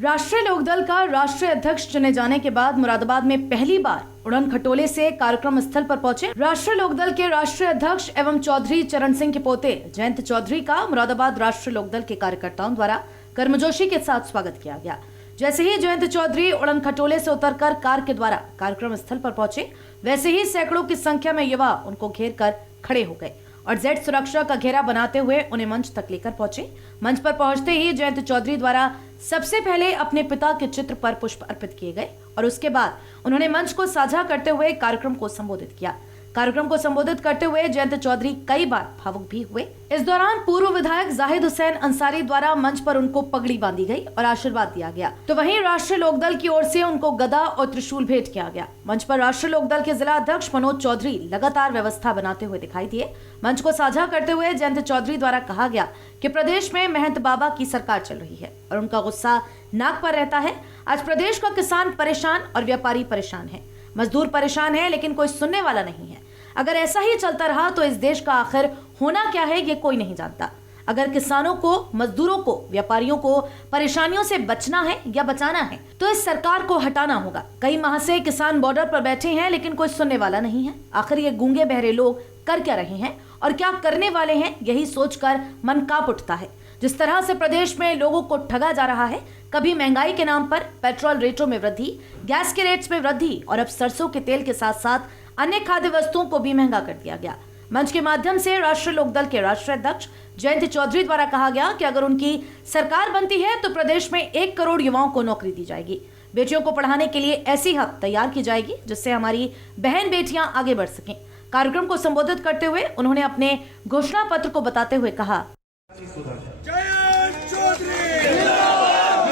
राष्ट्रीय लोकदल का राष्ट्रीय अध्यक्ष चुने जाने के बाद मुरादाबाद में पहली बार उड़न खटोले से कार्यक्रम स्थल पर पहुंचे राष्ट्रीय लोकदल के राष्ट्रीय अध्यक्ष एवं चौधरी चरण सिंह के पोते जयंत चौधरी का मुरादाबाद राष्ट्रीय लोकदल के कार्यकर्ताओं द्वारा गर्मजोशी के साथ स्वागत किया गया। जैसे ही जयंत चौधरी उड़न खटोले से उतरकर कार के द्वारा कार्यक्रम स्थल पर पहुंचे, वैसे ही सैकड़ों की संख्या में युवा उनको घेर कर खड़े हो गए और जेड सुरक्षा का घेरा बनाते हुए उन्हें मंच तक लेकर पहुंचे। मंच पर पहुंचते ही जयंत चौधरी द्वारा सबसे पहले अपने पिता के चित्र पर पुष्प अर्पित किए गए और उसके बाद उन्होंने मंच को साझा करते हुए कार्यक्रम को संबोधित किया। कार्यक्रम को संबोधित करते हुए जयंत चौधरी कई बार भावुक भी हुए। इस दौरान पूर्व विधायक जाहिद हुसैन अंसारी द्वारा मंच पर उनको पगड़ी बांधी गई और आशीर्वाद दिया गया, तो वहीं राष्ट्रीय लोकदल की ओर से उनको गदा और त्रिशूल भेंट किया गया। मंच पर राष्ट्रीय लोकदल के जिला अध्यक्ष मनोज चौधरी लगातार व्यवस्था बनाते हुए दिखाई दिए। मंच को साझा करते हुए जयंत चौधरी द्वारा कहा गया कि प्रदेश में महंत बाबा की सरकार चल रही है और उनका गुस्सा नाक पर रहता है। आज प्रदेश का किसान परेशान और व्यापारी परेशान है, मजदूर परेशान है, लेकिन कोई सुनने वाला नहीं है। अगर ऐसा ही चलता रहा तो इस देश का आखिर होना क्या है ये कोई नहीं जानता। अगर किसानों को, मजदूरों को, व्यापारियों को परेशानियों से बचना है या बचाना है तो इस सरकार को हटाना होगा। कई माह से किसान बॉर्डर पर बैठे हैं, लेकिन कोई सुनने वाला नहीं है। आखिर ये गूंगे बहरे लोग कर क्या रहे हैं और क्या करने वाले हैं, यही सोचकर मन कांप उठता है। जिस तरह से प्रदेश में लोगों को ठगा जा रहा है, कभी महंगाई के नाम पर पेट्रोल रेटों में वृद्धि, गैस के रेट्स में वृद्धि और अब सरसों के तेल के साथ साथ अन्य खाद्य वस्तुओं को भी महंगा कर दिया गया। मंच के माध्यम से राष्ट्रीय लोकदल के राष्ट्रीय अध्यक्ष जयंत चौधरी द्वारा कहा गया कि अगर उनकी सरकार बनती है तो प्रदेश में 1 करोड़ युवाओं को नौकरी दी जाएगी। बेटियों को पढ़ाने के लिए ऐसी हब तैयार की जाएगी जिससे हमारी बहन बेटियां आगे बढ़ सकें। कार्यक्रम को संबोधित करते हुए उन्होंने अपने घोषणा पत्र को बताते हुए कहा,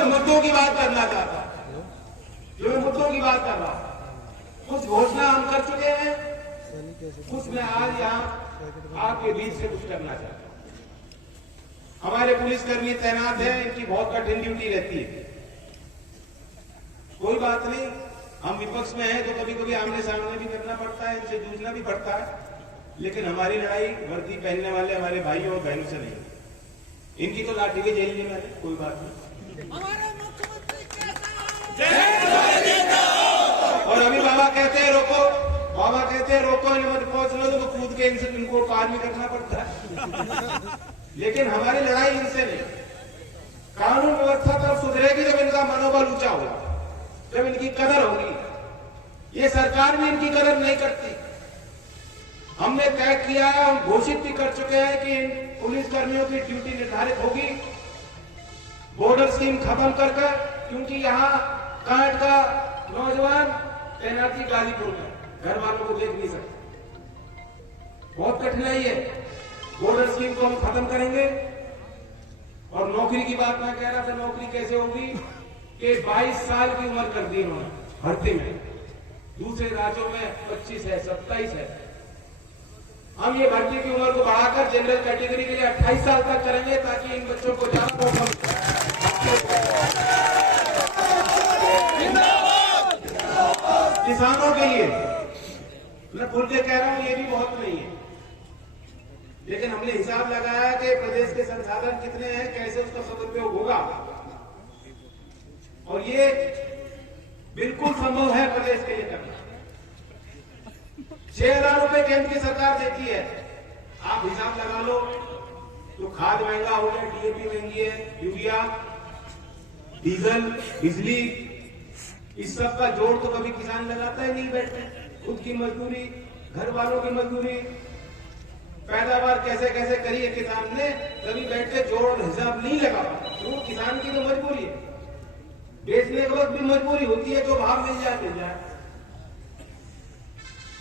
मुद्दों की बात करना चाहता, जो मैं मुद्दों की बात कर रहा हूं, कुछ घोषणा हम कर चुके हैं, कुछ मैं आज यहाँ आपके बीच से कुछ करना चाहता हूं। हमारे पुलिसकर्मी तैनात हैं, इनकी बहुत कठिन ड्यूटी रहती है। कोई बात नहीं, हम विपक्ष में हैं तो कभी कभी आमने सामने भी करना पड़ता है, इनसे जूझना भी पड़ता है, लेकिन हमारी लड़ाई वर्दी पहनने वाले हमारे भाइयों और बहनों से नहीं। इनकी तो लाठी भी जेल में मैंने, कोई बात नहीं। और अभी बाबा कहते हैं रोको, बाबा कहते हैं रोको, मत पहुंच लो तो कूद के इनको पार भी करना पड़ता है। लेकिन हमारी लड़ाई इनसे नहीं। कानून व्यवस्था तब सुधरेगी जब इनका मनोबल ऊंचा होगा, जब इनकी कदर होगी। ये सरकार भी इनकी कदर नहीं करती। हमने तय किया है, हम घोषित भी कर चुके हैं कि इन पुलिस कर्मियों की ड्यूटी निर्धारित होगी बॉर्डर स्कीम खत्म कर, क्योंकि यहाँ कांट का नौजवान तैनाती गाजीपुर में घर वालों को देख नहीं सकते, बहुत कठिनाई है। बॉर्डर स्कीम को हम खत्म करेंगे। और नौकरी की बात मैं कह रहा था, नौकरी कैसे होगी कि 22 साल की उम्र कर दी उन्होंने भर्ती में, दूसरे राज्यों में 25 है, 27 है। हम ये भर्ती की उम्र को बढ़ाकर जनरल कैटेगरी के लिए 28 साल तक करेंगे, ताकि इन बच्चों को ज्यादा मौका किसानों के लिए। मैं भूल के कह रहा हूं, ये भी बहुत नहीं है, लेकिन हमने हिसाब लगाया कि प्रदेश के संसाधन कितने हैं, कैसे उसका सदुपयोग होगा, और ये बिल्कुल संभव है प्रदेश के लिए करना। 6,000 रुपए केंद्र की सरकार देती है, आप हिसाब लगा लो तो खाद महंगा हो गया, डीएपी महंगी है, यूरिया, डीजल, बिजली, इस सब का जोड़ तो कभी किसान लगाता ही नहीं बैठे। खुद की मजदूरी, घर वालों की मजदूरी, पैदावार कैसे कैसे करी है किसान ने, कभी बैठ के जोड़ हिसाब नहीं लगा। क्यों? किसान की तो मजबूरी है, बेचने के वक्त भी मजबूरी होती है, जो भाव मिल जाए।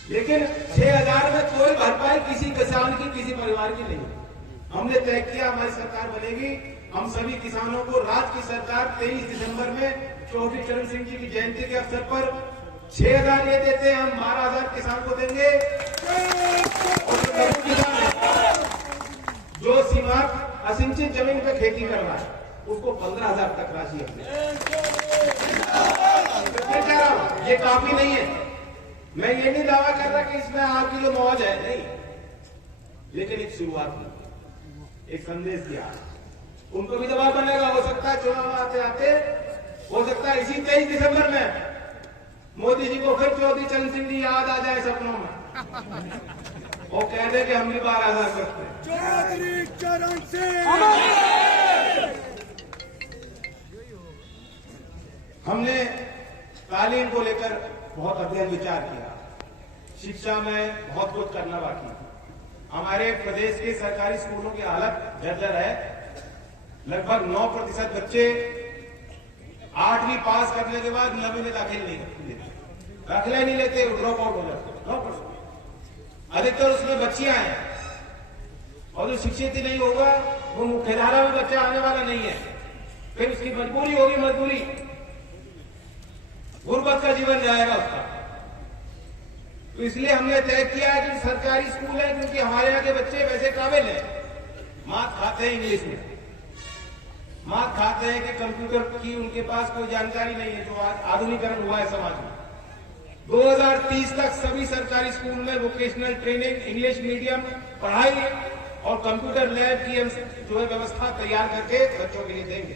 लेकिन 6,000 में कोई भरपाई किसी किसान की, किसी परिवार की नहीं। हमने तय किया हमारी सरकार बनेगी, हम सभी किसानों को राज्य की सरकार 23 दिसंबर में चौधरी चरण सिंह जी की जयंती के अवसर पर 6,000 ये देते हैं, हम 12,000 किसान को देंगे। और जो किसान है जो सीमांत असिंचित जमीन पे खेती कर रहा है, उसको 15,000 तक राशि ये काफी नहीं है। मैं ये नहीं दावा कर रहा कि इसमें आपकी जो मौज है, नहीं, लेकिन एक शुरुआत हुई, एक संदेश दिया। उनको भी दबाव बनेगा, हो सकता है चुनाव आते आते हो सकता है इसी 23 दिसंबर में मोदी जी को फिर चौधरी चरण सिंह जी याद आ जाए सपनों में, वो कह दे कि हम भी बार आजाद करते हैं। चौधरी चरण सिंह। हमने तालीम को लेकर बहुत अध्ययन विचार किया। शिक्षा में बहुत कुछ करना बाकी है। हमारे प्रदेश के सरकारी स्कूलों की हालत जर्जर है। लगभग 9% बच्चे 8वीं पास करने के बाद 9वीं में दाखिल नहीं लेते, दाखिला नहीं लेते, ड्रॉप आउट हो जाते। 9%। अधिकतर उसमें बच्चियां हैं, और जो शिक्षित ही नहीं होगा वो मुख्यधारा में बच्चा आने वाला नहीं है। फिर उसकी मजबूरी होगी, मजबूरी गुर्बत का जीवन जाएगा उसका। तो इसलिए हमने तय किया है कि सरकारी स्कूल है, क्योंकि हमारे यहाँ के बच्चे वैसे काबिल हैं, मात खाते हैं इंग्लिश में, मात खाते हैं कि कंप्यूटर की उनके पास कोई जानकारी नहीं है, जो आज आधुनिकरण हुआ है समाज में। 2030 तक सभी सरकारी स्कूल में वोकेशनल ट्रेनिंग, इंग्लिश मीडियम पढ़ाई और कंप्यूटर लैब की हम जो है व्यवस्था तैयार करके बच्चों के लिए देंगे।